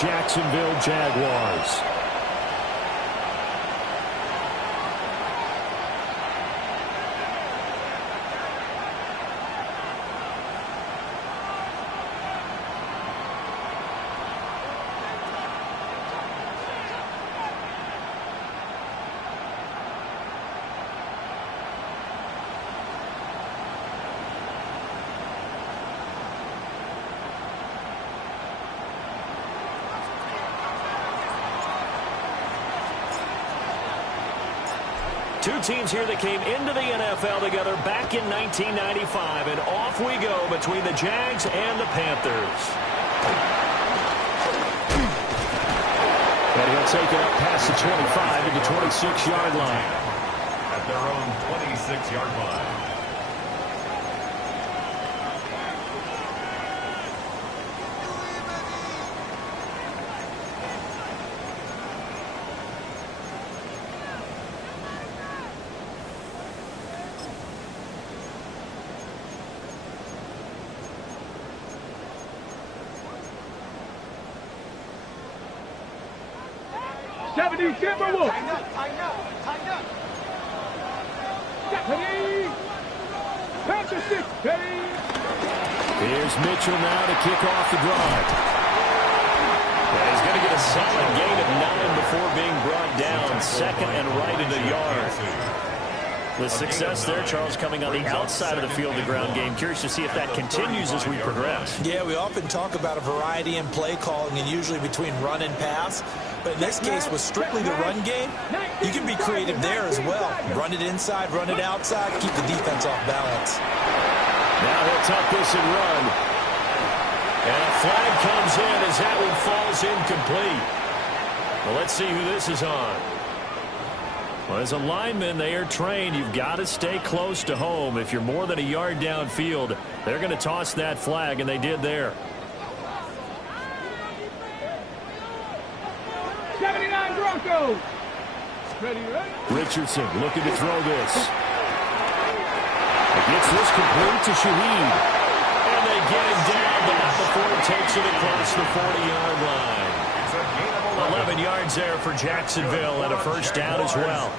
Jacksonville Jaguars. Two teams here that came into the NFL together back in 1995, and off we go between the Jags and the Panthers. And he'll take it up past the 25 to the 26-yard line. At their own 26-yard line. Timberwolves. Tighten up. Panther 6. Here's Mitchell now to kick off the drive. And he's going to get a solid gain of 9 before being brought down. Second and right in the yard. The success there, Charles, coming on the outside of the field, the ground game. Curious to see if that continues as we progress. Yeah, we often talk about a variety in play calling and usually between run and pass. But in this case, with strictly the run game, you can be creative there as well. Run it inside, run it outside, keep the defense off balance. Now he'll tuck this and run. And a flag comes in as that one falls incomplete. Well, let's see who this is on. Well, as a lineman, they are trained. You've got to stay close to home. If you're more than a yard downfield, they're going to toss that flag, and they did there. 79 Broncos. Ready. Richardson looking to throw this. He gets this complete to Shaheed. And they get him down that before he takes it across the 40-yard line. 11 yards there for Jacksonville and a first down as well.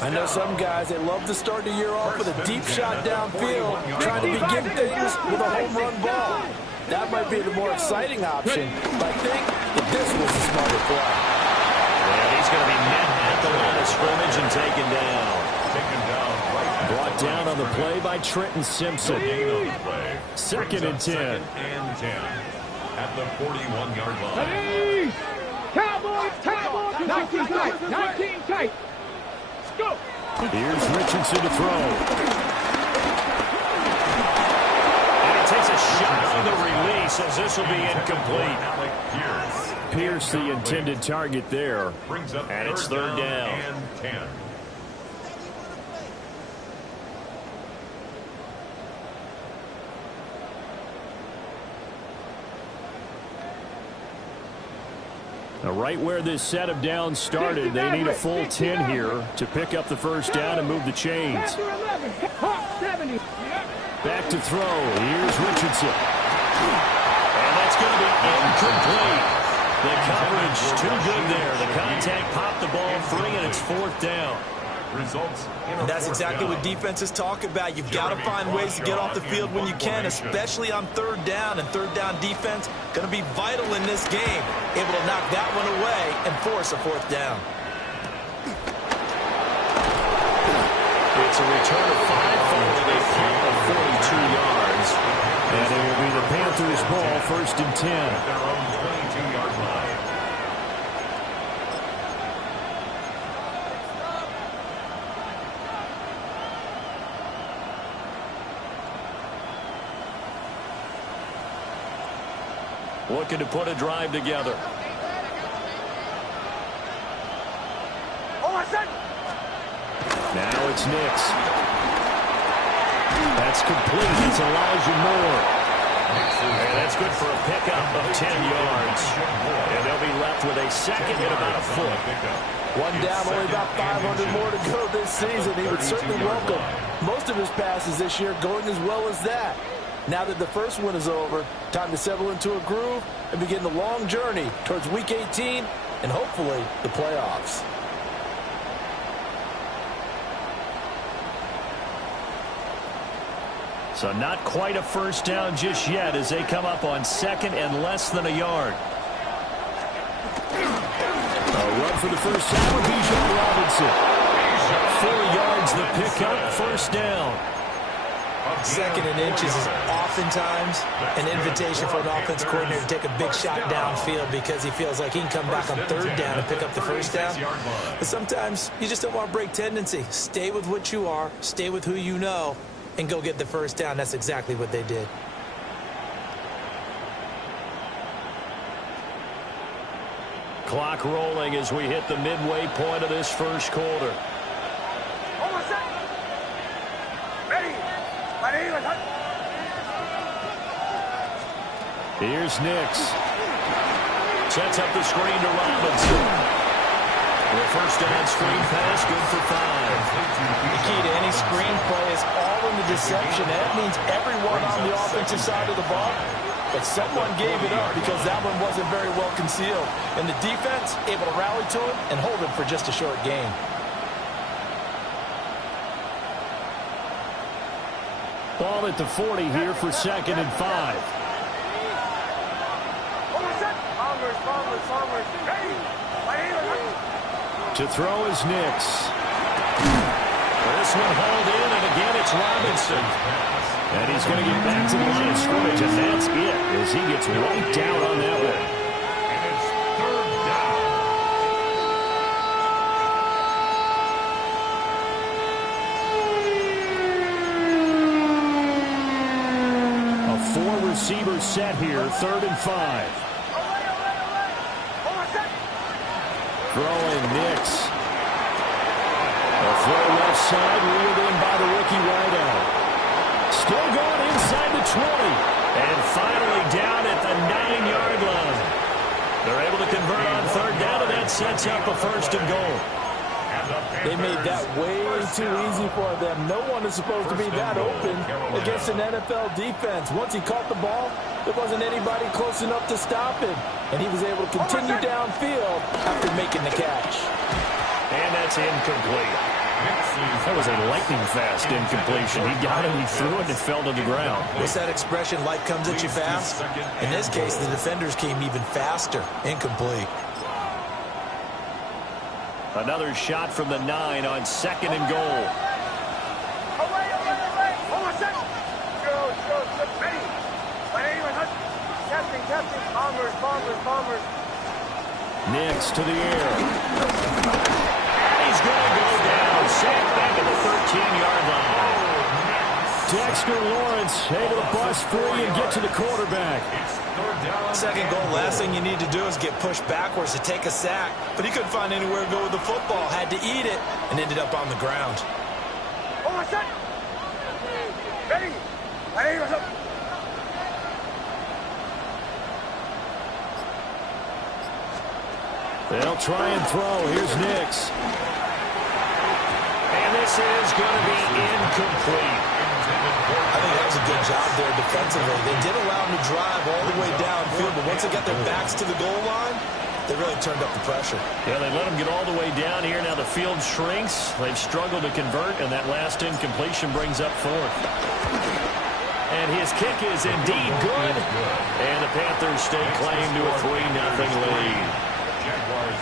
I know some guys, they love to start the year off with a deep shot downfield, trying to begin things with a home run ball. That might be the more exciting option, but I think that this was the smarter play. And he's going to be met at the line of scrimmage and taken down. Brought down on the play by Trenton Simpson. Second and 10. At the 41-yard line. Ready. Cowboys. 19 tight. Let's go. Here's Richardson to throw. And he takes a shot on the release as this will be incomplete. Pierce, the intended target there. And it's third down. And 10. Now, right where this set of downs started, they need a full 10 here to pick up the first down and move the chains. Back to throw. Here's Richardson. And that's going to be incomplete. The coverage too good there. The contact popped the ball free, and it's fourth down. And that's exactly what defenses talk about. You've got to find ways to get off the field when you can, especially on third down. And third down defense going to be vital in this game. Able to knock that one away and force a fourth down. It's a return of 5 following a punt of 42 yards. And it will be the Panthers' ball, first and 10. At their own 22-yard line. Looking to put a drive together. Now it's Nix. That's complete. It's Elijah Moore. And that's good for a pickup of 10 yards. And they'll be left with a second and about a foot. One down, only about 500 more to go this season. He would certainly welcome most of his passes this year going as well as that. Now that the first one is over, time to settle into a groove and begin the long journey towards Week 18 and hopefully the playoffs. So not quite a first down just yet as they come up on second and less than a yard. A run for the first time with Bijan Robinson. 4 yards the pickup, first down. Second and inches is oftentimes an invitation for an offense coordinator to take a big shot downfield because he feels like he can come back on third down and pick up the first down. But sometimes you just don't want to break tendency. Stay with what you are, stay with who you know, and go get the first down. That's exactly what they did. Clock rolling as we hit the midway point of this first quarter. Here's Nix. Sets up the screen to Robinson. The first down screen pass, good for 5. The key to any screen play is all in the deception. That means everyone on the offensive side of the ball. But someone gave it up because that one wasn't very well concealed. And the defense able to rally to him and hold him for just a short gain. Ball at the 40 here for second and 5. To throw is Nix. This one hauled in, and again it's Robinson. And he's going to get back to the line of scrimmage, and that's it as he gets wiped out on that one. And it's third down. A 4-receiver set here, third and 5. Throwing Nix. A throw left side, reeled in by the rookie wideout. Still going inside the 20. And finally down at the 9-yard line. They're able to convert on third down, and that sets up a first and goal. They made that way too easy for them. No one is supposed to be that open against an NFL defense. Once he caught the ball, there wasn't anybody close enough to stop him. And he was able to continue downfield after making the catch. And that's incomplete. That was a lightning-fast incompletion. He got it, he threw it, and it fell to the ground. What's that expression, life comes at you fast? In this case, the defenders came even faster. Incomplete. Another shot from the 9 on second and goal. Nix to the air. And he's going to go down. Sacked back at the 13-yard line. Dexter Lawrence able to bust free and get to the quarterback. Second goal, last thing you need to do is get pushed backwards to take a sack. But he couldn't find anywhere to go with the football. Had to eat it and ended up on the ground. They'll try and throw. Here's Nix. And this is going to be incomplete. I think that was a good job there defensively. They did allow him to drive all the way downfield, but once they got their backs to the goal line, they really turned up the pressure. Yeah, they let him get all the way down here. Now the field shrinks. They've struggled to convert, and that last incompletion brings up fourth. And his kick is indeed good. And the Panthers stake claim to a 3-0 lead.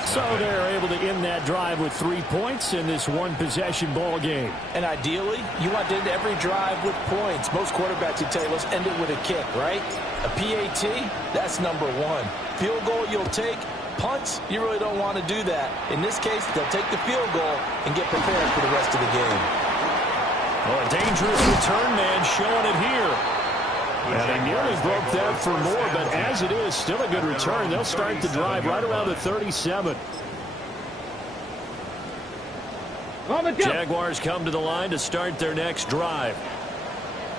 So they're able to end that drive with 3 points in this one-possession ball game. And ideally, you want to end every drive with points. Most quarterbacks would tell you, let's end it with a kick, right? A PAT, that's number 1. Field goal you'll take. Punts, you really don't want to do that. In this case, they'll take the field goal and get prepared for the rest of the game. Well, a dangerous return man showing it here. And they nearly broke that for more, but as it is, still a good return. They'll start the drive right around the 37. Jaguars come to the line to start their next drive.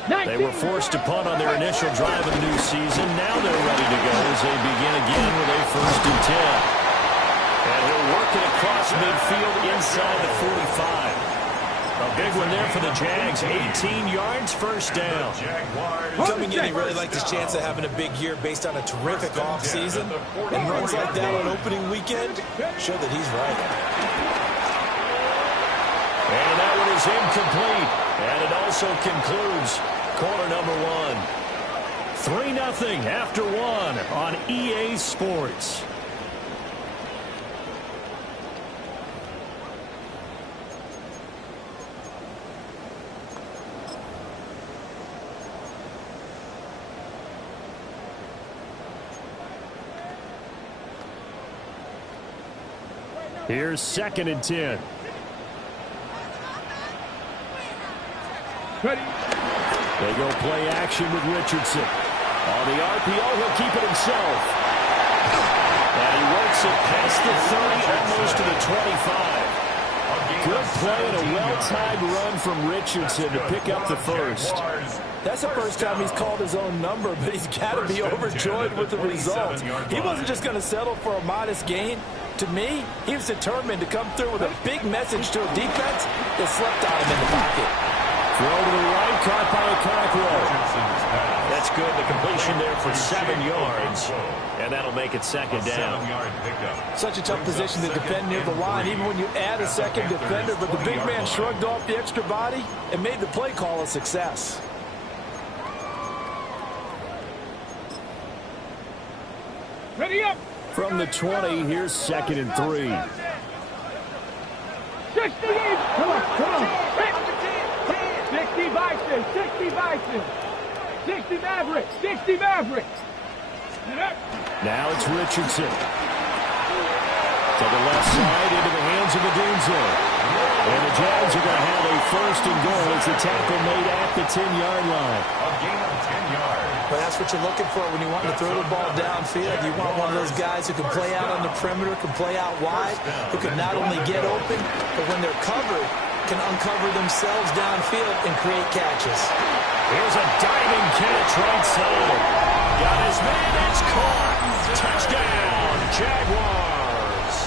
They were forced to punt on their initial drive of the new season. Now they're ready to go as they begin again with a 1st and 10. And he'll work it across midfield inside the 45. A big one there for the Jags. 18 yards, first down. Coming in, he really liked his chance of having a big year based on a terrific offseason. And runs like that on opening weekend show that he's right. And that one is incomplete. And it also concludes quarter number one. 3-0 after one on EA Sports. Here's 2nd and 10. Ready. They go play action with Richardson. On the RPO, he'll keep it himself. And he works it past the 30, almost to the 25. Good play and a well-timed run from Richardson to pick up the first. That's the first time he's called his own number, but he's got to be overjoyed with the result. He wasn't just going to settle for a modest gain. To me, he was determined to come through with a big message to a defense that slept on him in the pocket. Throw to the right, caught by a Cockrell. That's good. The completion there for 7 yards. And that'll make it second down. Such a tough position to defend near the line, even when you add a second defender. But the big man shrugged off the extra body and made the play call a success. Ready up. From the 20, here's 2nd and 3. 60. Come on. 60 Bison. 60 Bison. 60 Mavericks. 60 Mavericks. Now it's Richardson. To the left side, into the hands of Adunze. And the Jags are going to have a 1st and goal as the tackle made at the 10-yard line. A gain of 10 yards. But that's what you're looking for when you want to throw the ball downfield. You want one of those guys who can play out on the perimeter, can play out wide, who can not only get open, but when they're covered, can uncover themselves downfield and create catches. Here's a diving catch right side. Got his man, it's caught. Touchdown, Jaguars.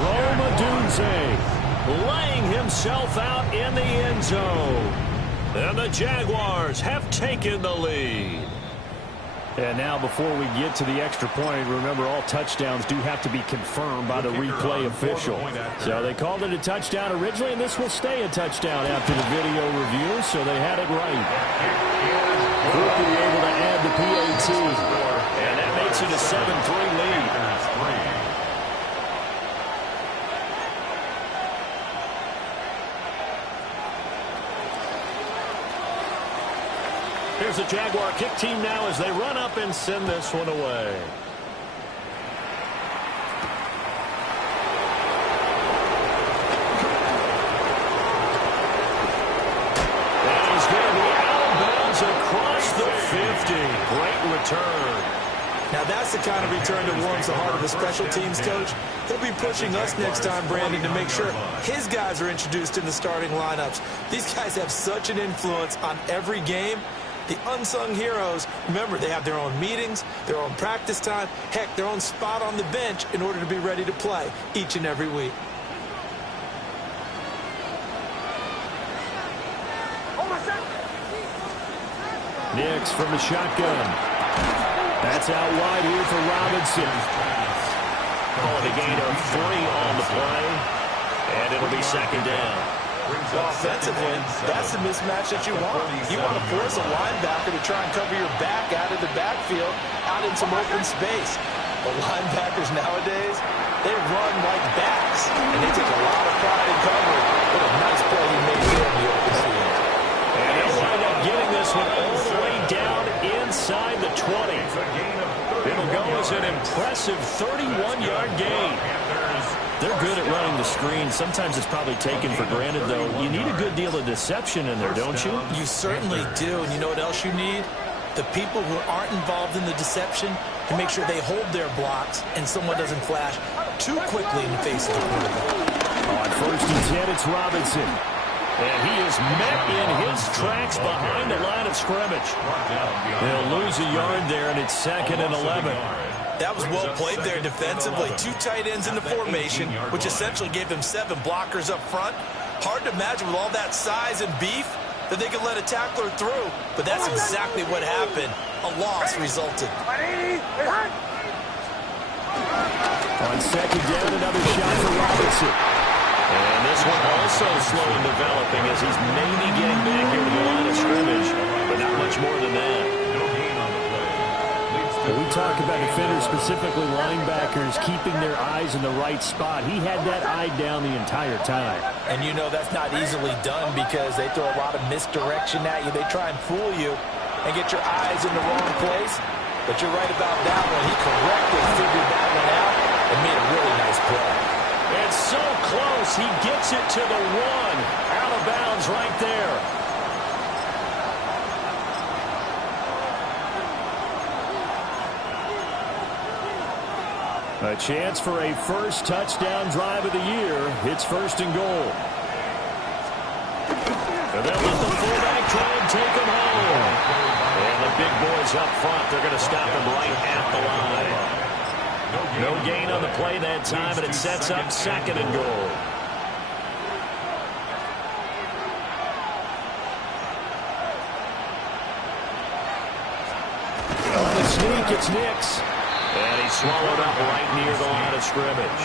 Rome Odunze laying himself out in the end zone. And the Jaguars have taken the lead. And now before we get to the extra point, remember all touchdowns do have to be confirmed by the replay official. So they called it a touchdown originally, and this will stay a touchdown after the video review, so they had it right. Quickly able to add the PAT, and that makes it a 7-3 lead. Here's the Jaguar kick team now as they run up and send this one away. That is going to be out of bounds across the 50. Great return. Now that's the kind of return that warms the heart of a special teams coach. He'll be pushing us next time, Brandon, to make sure his guys are introduced in the starting lineups. These guys have such an influence on every game. The unsung heroes, remember, they have their own meetings, their own practice time, heck, their own spot on the bench in order to be ready to play each and every week. Nix from the shotgun. That's out wide here for Robinson. Calling a gain of 3 on the play, and it'll be second down. Well, offensively, that's the mismatch that you want. You want to force a linebacker to try and cover your back out of the backfield, out in some open space. But linebackers nowadays, they run like backs, and they take a lot of pride in covering. What a nice play he made there in the open field. And he'll wind up getting this one all the way down inside the 20. It'll go as an impressive 31-yard gain. They're good at running the screen. Sometimes it's probably taken for granted, though. You need a good deal of deception in there, don't you? You certainly do. And you know what else you need? The people who aren't involved in the deception to make sure they hold their blocks and someone doesn't flash too quickly in the face of the quarterback. On 1st and 10, it's Robinson. And he is met in his tracks behind the line of scrimmage. They'll lose a yard there, and it's 2nd and 11. That was well played there defensively. 2 tight ends in the formation, which essentially gave them 7 blockers up front. Hard to imagine with all that size and beef that they could let a tackler through, but that's exactly what happened. A loss resulted. On second down, another shot for Robinson. And this one also slow in developing as he's maybe getting back here to the line of scrimmage, but not much more than that. When we talk about defenders, specifically linebackers, keeping their eyes in the right spot. He had that eye down the entire time. And you know that's not easily done because they throw a lot of misdirection at you. They try and fool you and get your eyes in the wrong place. But you're right about that one. He correctly figured that one out and made a really nice play. It's so close. He gets it to the one. Out of bounds right there. A chance for a first touchdown drive of the year. It's first and goal. And they'll let the fullback try and take him home. And the big boys up front, they're going to stop him right at the line. No gain on the play that time, and it sets up second and goal. On the sneak, it's Nix. And he swallowed up right near the line of scrimmage.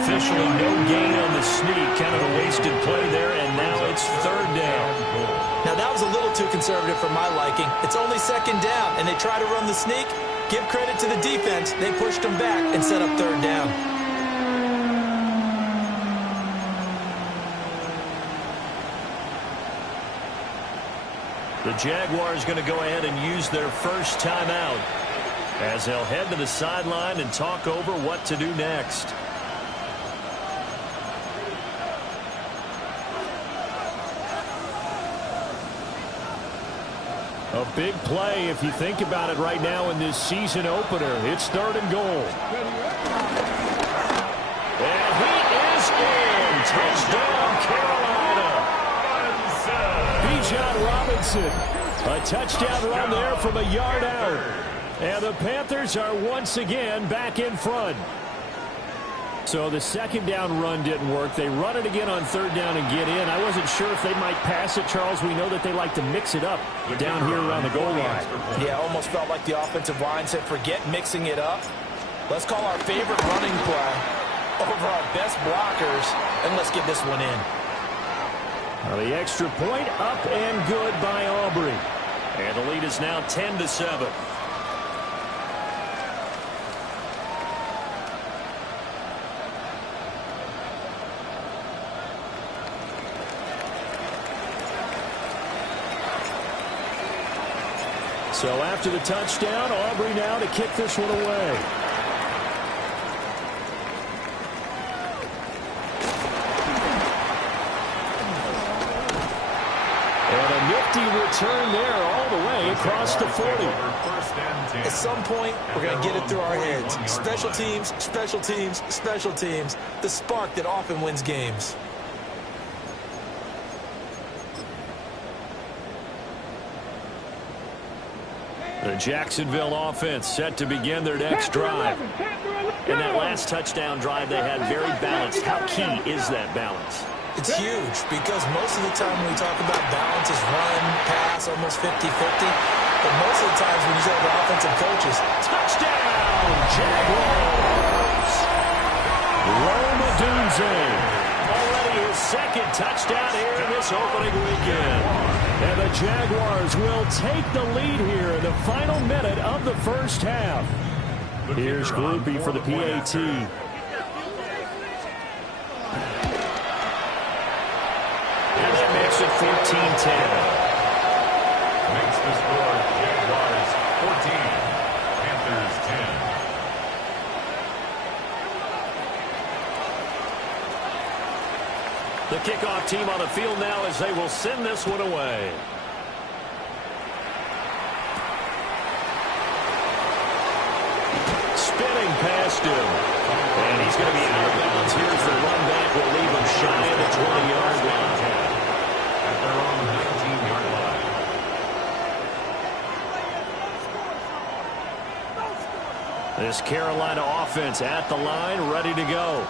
Officially no gain on the sneak. Kind of a wasted play there, and now it's third down. Now that was a little too conservative for my liking. It's only second down, and they try to run the sneak. Give credit to the defense. They pushed them back and set up third down. The Jaguars going to go ahead and use their first timeout as they'll head to the sideline and talk over what to do next. A big play if you think about it right now in this season opener. It's third and goal. And he is in. Touchdown, Carolina. Bijan Robinson. A touchdown run there from a yard out. And the Panthers are once again back in front. So the second down run didn't work. They run it again on third down and get in. I wasn't sure if they might pass it, Charles. We know that they like to mix it up down here around the goal line. Yeah, almost felt like the offensive line said, forget mixing it up. Let's call our favorite running play over our best blockers, and let's get this one in. Now the extra point up and good by Aubrey. And the lead is now 10-7. So after the touchdown, Aubrey now to kick this one away. And a nifty return there all the way across the 40. At some point, we're going to get it through our heads. Special teams, special teams, special teams. The spark that often wins games. The Jacksonville offense set to begin their next drive. In that last touchdown drive, they had very balanced. How key is that balance? It's huge because most of the time when we talk about balance is run, pass, almost 50-50. But most of the times when you talk about offensive coaches, touchdown, Jaguars! Rome Odunze. Already his second touchdown here in this opening weekend. And the Jaguars will take the lead here in the final minute of the first half. Here's Groupie for the PAT. And that makes it 14-10. Makes the score Jaguars 14, Panthers 10. The kickoff team on the field now as they will send this one away. Spinning past him. And he's going to be out of bounds. Here's the run back. Will leave him shy of the 20-yard line. At their own 19-yard line. This Carolina offense at the line, ready to go.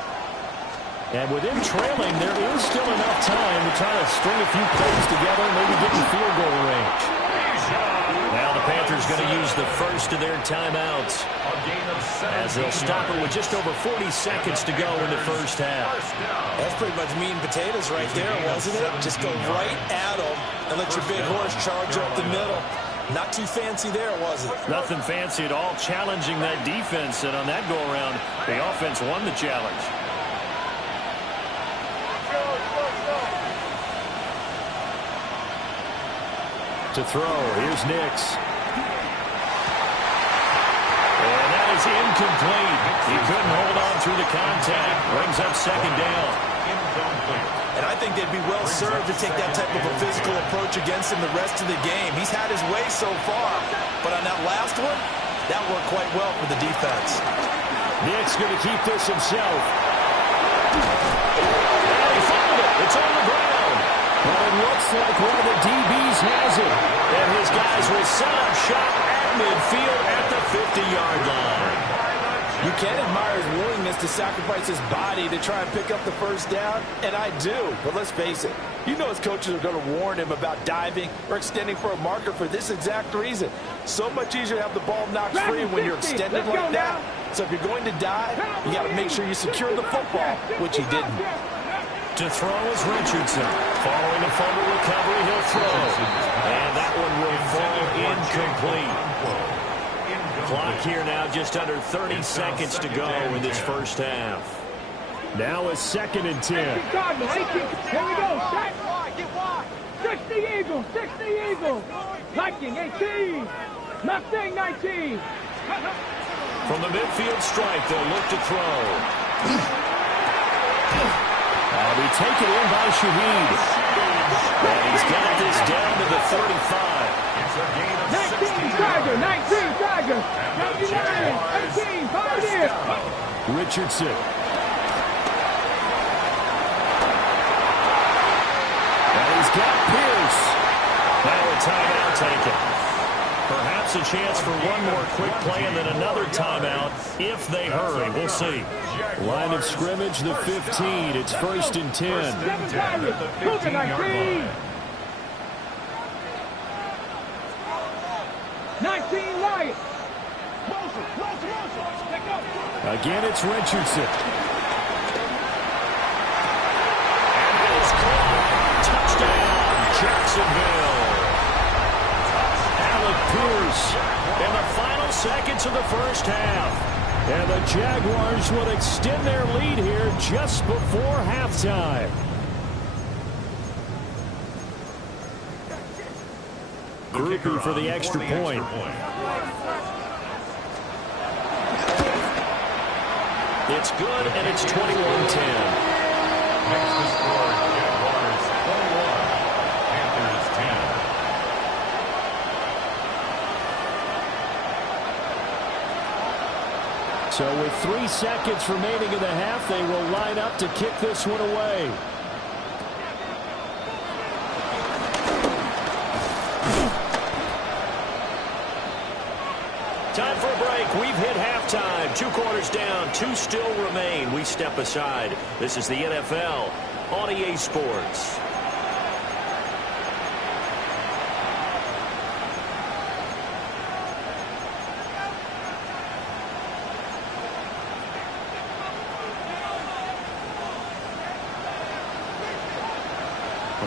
And with him trailing, there is still enough time to try to string a few plays together and maybe get in field goal range. Now the Panthers going to use the first of their timeouts as they'll stop it with just over 40 seconds to go in the first half. That's pretty much meat and potatoes right there, wasn't it? Just go right at them and let your big horse charge up the middle. Not too fancy there, was it? Nothing fancy at all, challenging that defense, and on that go-around, the offense won the challenge. To throw, here's Nix. And that is incomplete. He couldn't hold on through the contact. Brings up second down. And I think they'd be well served to take that type of a physical approach against him the rest of the game. He's had his way so far, but on that last one, that worked quite well for the defense. Nix going to keep this himself. And he found it. It's on the ground. But it looks like one of the DBs has it. And his guys will set up shop at midfield at the 50-yard line. You can admire his willingness to sacrifice his body to try and pick up the first down, and I do. But let's face it, you know his coaches are going to warn him about diving or extending for a marker for this exact reason. So much easier to have the ball knocked free when you're extended like that. So if you're going to dive, you got to make sure you secure the football, which he didn't. To throw is Richardson. Following a fumble recovery, he'll throw. And that one will fall incomplete. Clock here now just under 30 seconds to go in this first half. Now a 2nd and 10. Here we go. Set. 60 Eagles. 60 Eagles. Viking 18. Mustang 19. From the midfield strike, they'll look to throw. That'll be taken in by Shaheed. And he's got this down to the 35. 19 Tiger. 19 Tiger. 99. 18. Pioneer. Richardson. And he's got Pierce. Now a timeout taken. Perhaps a chance for one more quick play and then another timeout if they hurry. We'll see. Line of scrimmage, the 15. It's 1st and 10. 19 Lions. Again, it's Richardson. And it is caught. Touchdown, Jacksonville. Alec Pierce in the final seconds of the first half. And the Jaguars will extend their lead here just before halftime. Groupie for the extra point. It's good, and it's 21-10. Next to score, Jaguars 21, Panthers 10. So with 3 seconds remaining in the half, they will line up to kick this one away. Time for a break. We've hit halftime. 2 quarters down. 2 still remain. We step aside. This is the NFL on EA Sports.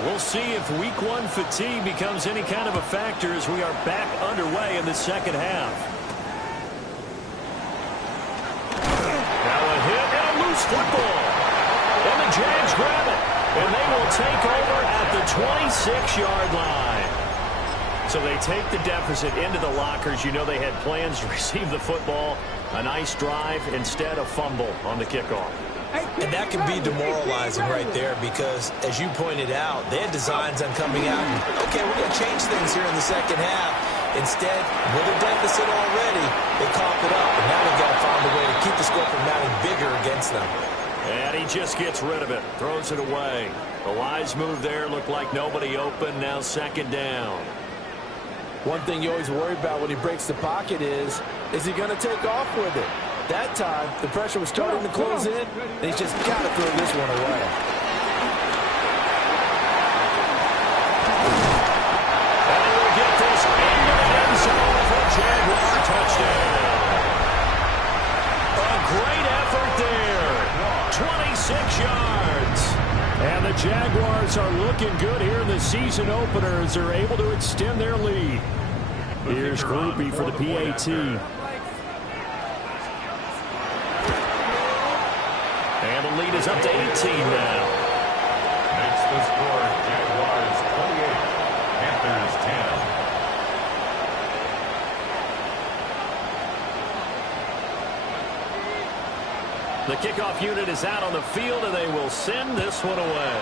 We'll see if Week 1 fatigue becomes any kind of a factor as we are back underway in the second half. Now a hit and a loose football. And the Jags grab it. And they will take over at the 26-yard line. So they take the deficit into the lockers. You know they had plans to receive the football. A nice drive, instead a fumble on the kickoff. And that can be demoralizing right there because, as you pointed out, they had designs on coming out. And, okay, we're going to change things here in the second half. Instead, with a deficit already, they cough it up. And now they've got to find a way to keep the score from mounting bigger against them. And he just gets rid of it, throws it away. A wise move there, looked like nobody open, now second down. One thing you always worry about when he breaks the pocket is he going to take off with it? That time, the pressure was starting to close in, and he's just got to throw this one away. And he will get this into the end zone for a Jaguar touchdown. A great effort there. 26 yards. And the Jaguars are looking good here in the season opener as they're able to extend their lead. Here's Groupie for the PAT. And the lead is up to 18 now. Makes the score Jaguars 28, Panthers 10. The kickoff unit is out on the field, and they will send this one away.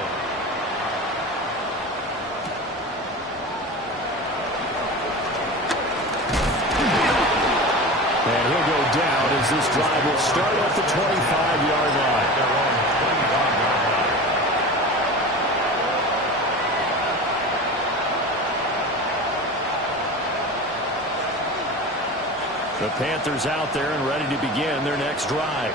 And he'll go down as this drive will start at the 25-yard line. Their own 25-yard line. The Panthers out there and ready to begin their next drive.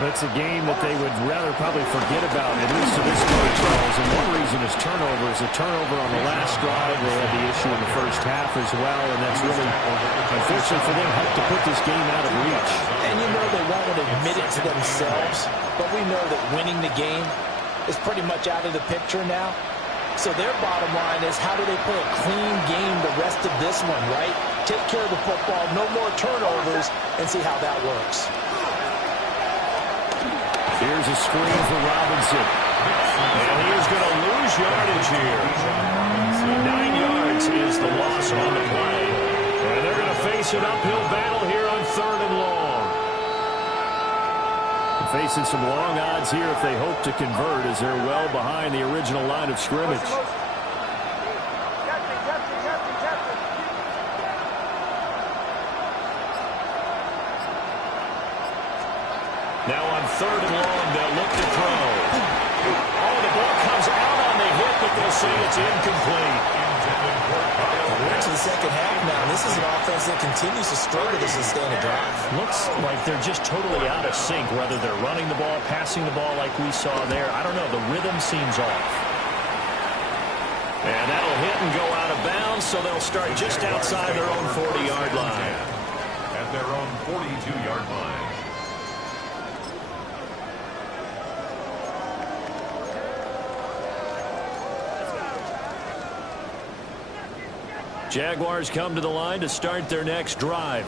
It's a game that they would rather probably forget about, at least to this point, Charles. And one reason is turnovers. A turnover on the last drive. They had the issue in the first half as well, and that's really, unfortunately for them, helped to put this game out of reach. And you know they won't admit it to themselves, but we know that winning the game is pretty much out of the picture now. So their bottom line is, how do they play a clean game the rest of this one, right? Take care of the football, no more turnovers, and see how that works. Here's a screen for Robinson. And he is going to lose yardage here. 9 yards is the loss on the play. And they're going to face an uphill battle here on 3rd and long. They're facing some long odds here if they hope to convert, as they're well behind the original line of scrimmage. Now on 3rd and long, they'll look to throw. Oh, the ball comes out on the hit, but they'll say it's incomplete. We're into the second half now. This is an offense that continues to struggle to sustain a drive. Looks like they're just totally out of sync, whether they're running the ball, passing the ball like we saw there. I don't know. The rhythm seems off. And that'll hit and go out of bounds, so they'll start just outside their own 40-yard line. At their own 42-yard line. Jaguars come to the line to start their next drive.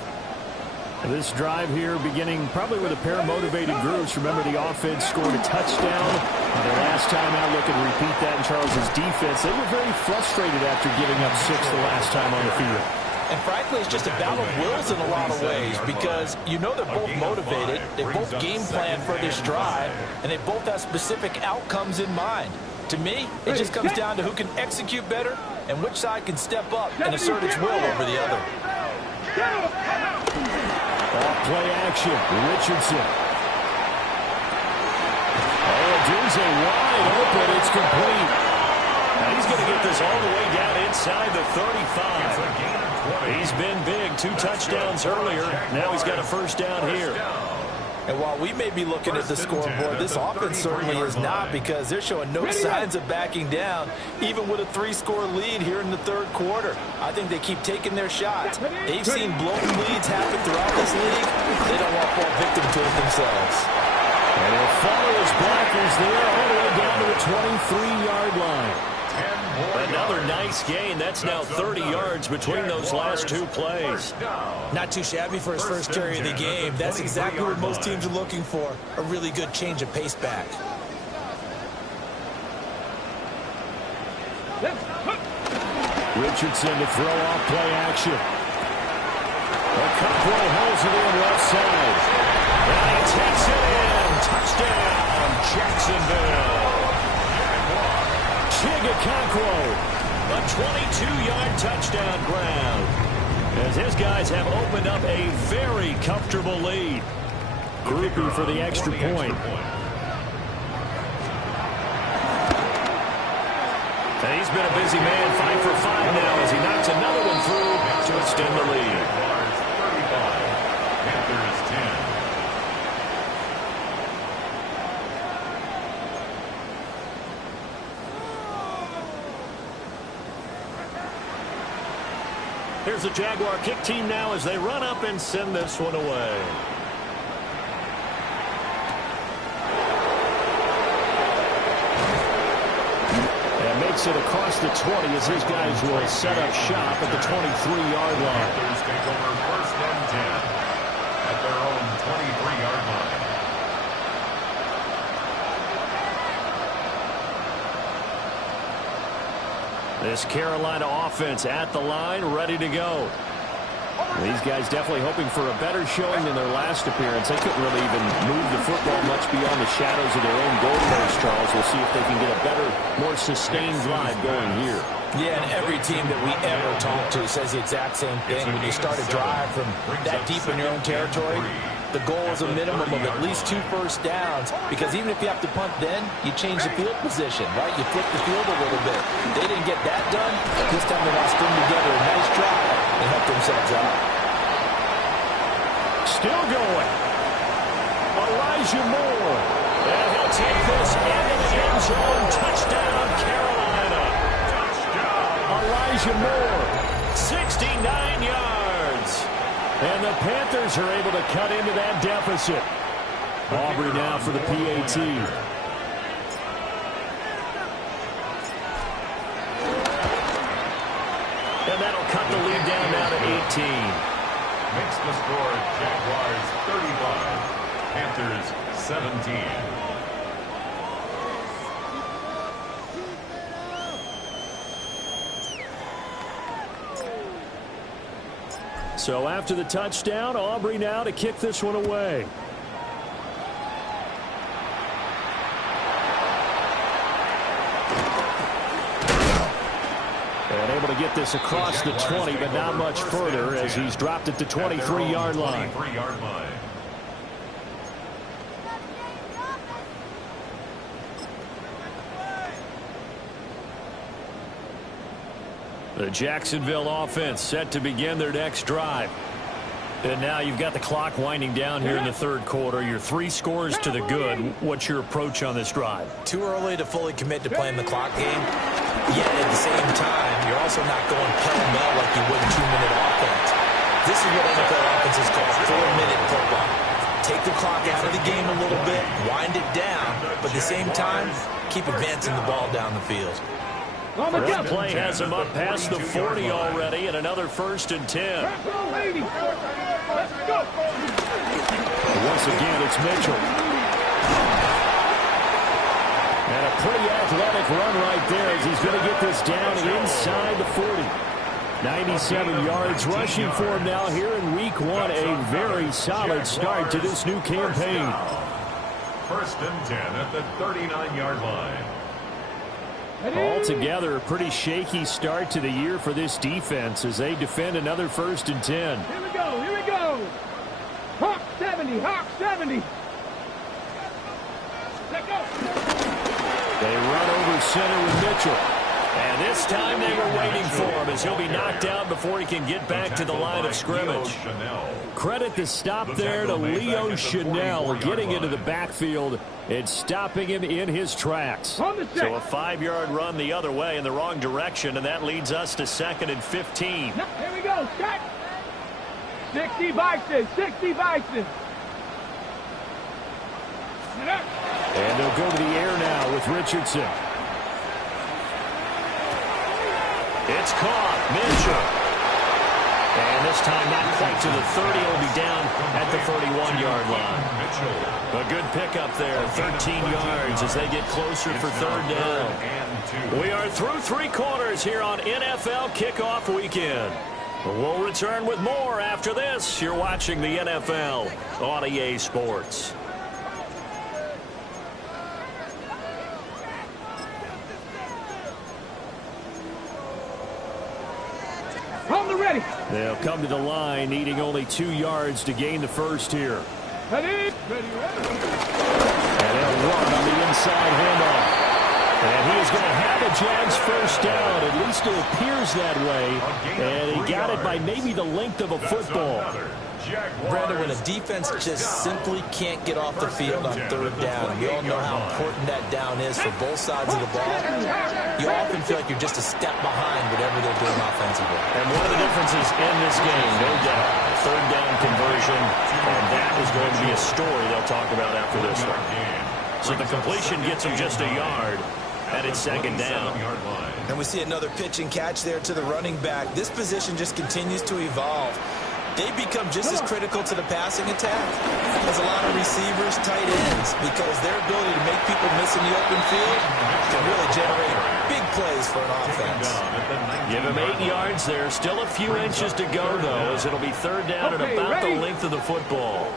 This drive here beginning probably with a pair of motivated groups. Remember, the offense scored a touchdown. The last time out, look and repeat that in Charles's defense. They were very frustrated after giving up 6 the last time on the field. And frankly, it's just a battle of wills in a lot of ways, because you know they're both motivated, they both game plan for this drive, and they both have specific outcomes in mind. To me, it just comes down to who can execute better and which side can step up and assert its will over the other. Off play action, Richardson. Oh, Deuce wide open, it's complete. Now he's going to get this all the way down inside the 35. He's been big, 2 touchdowns earlier. Now he's got a first down here. And while we may be looking at the scoreboard, this offense certainly is not, because they're showing no signs of backing down, even with a 3-score lead here in the 3rd quarter. I think they keep taking their shots. They've seen blown leads happen throughout this league. They don't want to fall victim to it themselves. And he'll follow his blockers there all the way down to the 23-yard line. Another nice gain. That's now 30 yards between those last 2 plays. Not too shabby for his first carry of the game. That's exactly what most teams are looking for, a really good change of pace back. Richardson to throw off play action. Okonkwo holds it in left side. And he takes it in. Touchdown, Jacksonville. Okonkwo, a 22-yard touchdown grab, as his guys have opened up a very comfortable lead. Groupie for the extra point. And he's been a busy man, 5 for 5 now, as he knocks another one through to extend the lead. Panthers 10. Here's the Jaguar kick team now as they run up and send this one away. And makes it across the 20 as these guys will set up shop at the 23-yard line. Panthers take over 1st and 10 at their own 23-yard line. This Carolina offense at the line, ready to go. These guys definitely hoping for a better showing than their last appearance. They couldn't really even move the football much beyond the shadows of their own goalpost, Charles. We'll see if they can get a better, more sustained drive going here. Yeah, and every team that we ever talk to says the exact same thing. When you start a drive from that deep in your own territory, the goal is a minimum of at least 2 first downs, because even if you have to punt then, you change the field position, right? You flip the field a little bit. They didn't get that done. This time they want to string together a nice drive and help themselves out. Still going. Elijah Moore. And he'll take this into the end zone. Touchdown, Carolina. Elijah Moore, 69 yards. And the Panthers are able to cut into that deficit. Aubrey now for the PAT. And that'll cut the lead down now to 18. Makes the score Jaguars 35, Panthers 17. So after the touchdown, Aubrey now to kick this one away. And able to get this across the 20, but not much further as he's dropped it to 23-yard line. 23-yard line. The Jacksonville offense set to begin their next drive. And now you've got the clock winding down here in the third quarter. Your 3 scores to the good. What's your approach on this drive? Too early to fully commit to playing the clock game. Yet at the same time, you're also not going pell-mell like you would in 2-minute offense. This is what NFL offenses call 4-minute football. Take the clock out of the game a little bit, wind it down, but at the same time, keep advancing the ball down the field. That play has him up past the 40 already, and another 1st and 10. Once again, it's Mitchell. And a pretty athletic run right there as he's going to get this down inside the 40. 97 yards rushing for him now here in week 1. A very solid start to this new campaign. 1st and 10 at the 39-yard line. Altogether, a pretty shaky start to the year for this defense as they defend another 1st and 10. Here we go, here we go. Hawk 70, Hawk 70. Let go. They run over center with Mitchell. And this time they were waiting for him as he'll be knocked down before he can get back to the line of scrimmage. Credit the stop there to Leo Chanel getting into the backfield and stopping him in his tracks. So a 5-yard run the other way in the wrong direction, and that leads us to 2nd and 15. Here we go, check. 60 Bison, 60 Bison. And they'll go to the air now with Richardson. It's caught. Mitchell. And this time not quite to the 30. It'll be down at the 31-yard line. A good pickup there. 13 yards as they get closer for 3rd down. We are through 3 quarters here on NFL Kickoff Weekend. We'll return with more after this. You're watching the NFL on EA Sports. Ready. They'll come to the line, needing only 2 yards to gain the 1st here. Ready. And they'll run on the inside handoff. And he is going to have a Jags 1st down. At least it appears that way. And he got it by maybe the length of a football. Brandon, when a defense just simply can't get off the field on third down, we all know how important that down is for both sides of the ball. You often feel like you're just a step behind whatever they're doing offensively. And one of the differences in this game, no doubt, third down conversion, and that is going to be a story they'll talk about after this one. So the completion gets them just a yard, and it's second down. And we see another pitch and catch there to the running back. This position just continues to evolve. They become just as critical to the passing attack as a lot of receivers, tight ends, because their ability to make people miss in the open field can really generate big plays for an offense. Give him 8 yards there. Still a few inches to go, though, as it'll be third down and about the length of the football.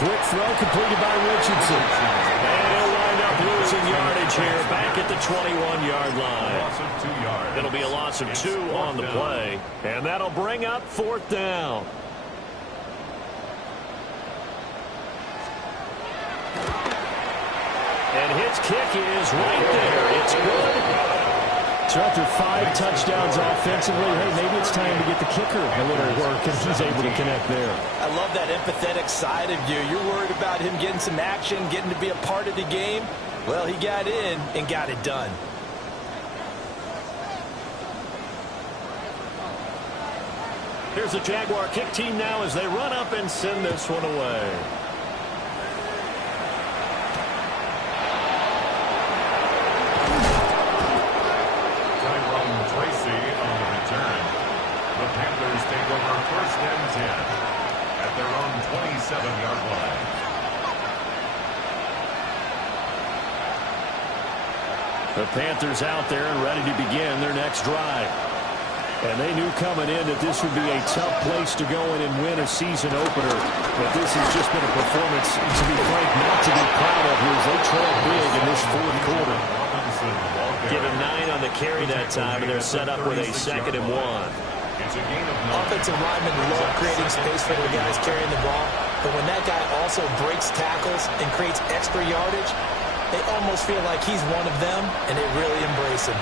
Quick throw completed by Richardson. And he'll wind up losing yardage here back at the 21-yard line. It'll be a loss of 2 on the play. And that'll bring up fourth down. And his kick is right there. It's good. So after 5 touchdowns offensively, hey, maybe it's time to get the kicker a little work, and he's able to connect there. I love that empathetic side of you. You're worried about him getting some action, getting to be a part of the game. Well, he got in and got it done. Here's the Jaguar kick team now as they run up and send this one away. First and 10 at their own 27-yard line. The Panthers out there and ready to begin their next drive. And they knew coming in that this would be a tough place to go in and win a season opener. But this has just been a performance, to be frank, not to be proud of here as they trail big in this fourth quarter. Give him 9 on the carry that time, and they're set up with a 2nd and 1. Offensive linemen love creating space for their guys carrying the ball, but when that guy also breaks tackles and creates extra yardage, they almost feel like he's one of them, and they really embrace him.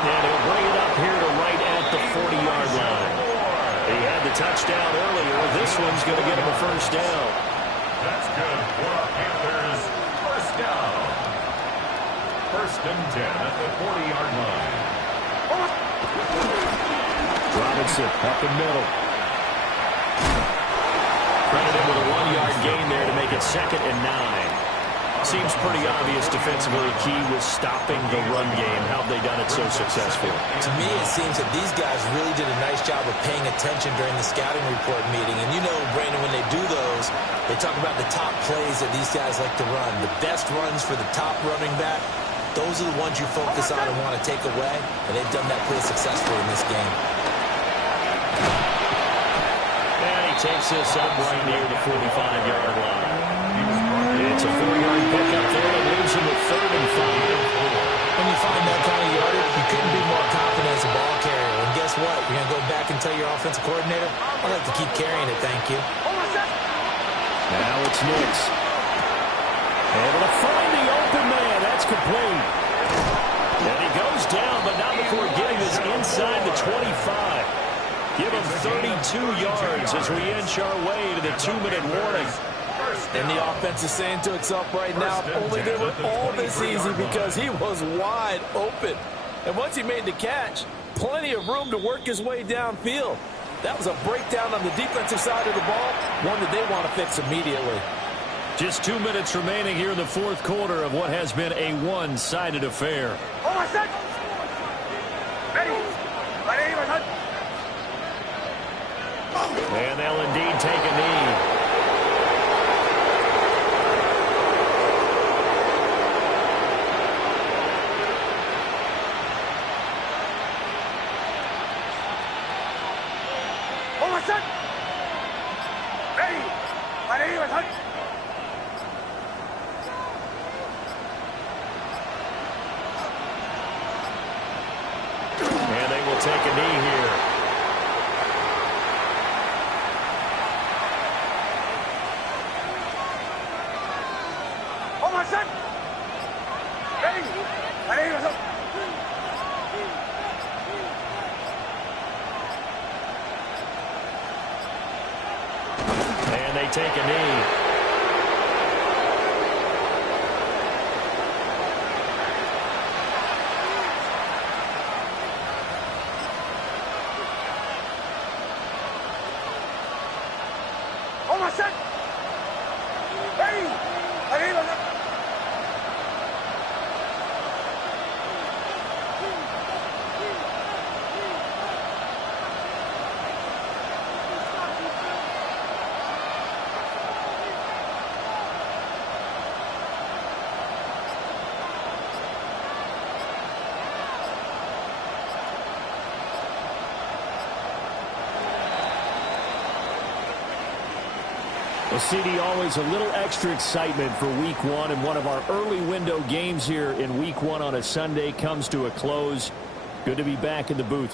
And he'll bring it up here to right at the 40-yard line. He had the touchdown earlier. This one's going to get him a first down. That's good for our Panthers. First down. First and 10 at the 40-yard line. Robinson up the middle. Credited with a 1-yard gain there to make it 2nd and 9. Seems pretty obvious defensively the key was stopping the run game. How have they done it so successfully? To me, it seems that these guys really did a nice job of paying attention during the scouting report meeting. And you know, Brandon, when they do those, they talk about the top plays that these guys like to run. The best runs for the top running back. Those are the ones you focus on and want to take away, and they've done that pretty successfully in this game. And he takes this up right near the 45-yard line. It's a 4-yard pickup there and leaves him with 3rd and 5. When you find that kind of yardage, you couldn't be more confident as a ball carrier. And guess what? You're going to go back and tell your offensive coordinator, I'd like to keep carrying it, thank you. Now it's Nix. Able to find the open man. That's complete. And he goes down, but not before getting this inside the 25. Give him 32 yards as we inch our way to the 2-minute warning. And the offense is saying to itself right now, if only they were all this easy, because he was wide open. And once he made the catch, plenty of room to work his way downfield. That was a breakdown on the defensive side of the ball, one that they want to fix immediately. Just 2 minutes remaining here in the fourth quarter of what has been a one-sided affair. And they'll indeed take a knee. And they will take a knee here. my set. Ready. Ready. And they take a knee. On my set. Ready. Ready. Well, CD, always a little extra excitement for Week 1, and one of our early window games here in Week 1 on a Sunday comes to a close. Good to be back in the booth.